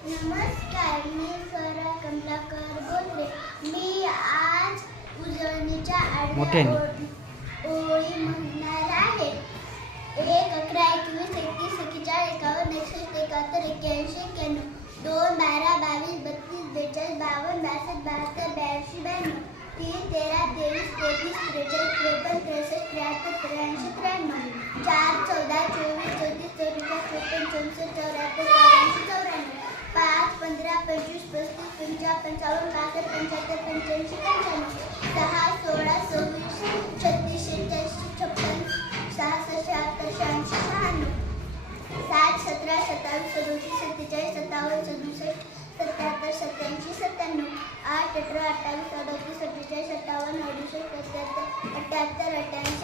नमस्कार मी स्वरा कमलाकर बोलते. मी आज उजळणीच्या मोठ्याने. ओळी म्हणणार आहे. एक अकरा एकवीस एकतीस एक्केचाळीस एकावन्न एकसष्ट एकाहत्तर एक्क्याऐंशी एक्क्याण्णव दोन बारा बावीस बत्तीस बेचाळीस बावन्न बासष्ट बहात्तर ब्याऐंशी ब्याण्णव तीन तेरा तेवीस तेहतीस त्रेचाळीस त्रेपन्न त्रेसष्ट त्र्याहत्तर त्र्याऐंशी त्र्याण्णव चार चौदा चोवीस चौतीस चौवेचाळीस चौपन्न चौसष्ट चौऱ्याहत्तर पस्तीस पंचावन्न बासष्ट पंच्याहत्तर पंच्याऐंशी पंच्याण्णव सहा सोळा सव्वीस छत्तीस शेहेचाळीस छप्पन सहासष्ट शहात्तर शहाऐंशी शहाण्णव सात सतरा सत्तावीस सदोतीस सत्तेचाळीस सत्तावन्न सदुसष्ट सत्याहत्तर सत्याऐंशी सत्त्याण्णव आठ अठरा अठ्ठावीस अडतीस अठ्ठेचाळीस सत्तावन्न अडुसष्ट सत्याहत्तर अठ्ठ्याहत्तर अठ्ठ्याऐंशी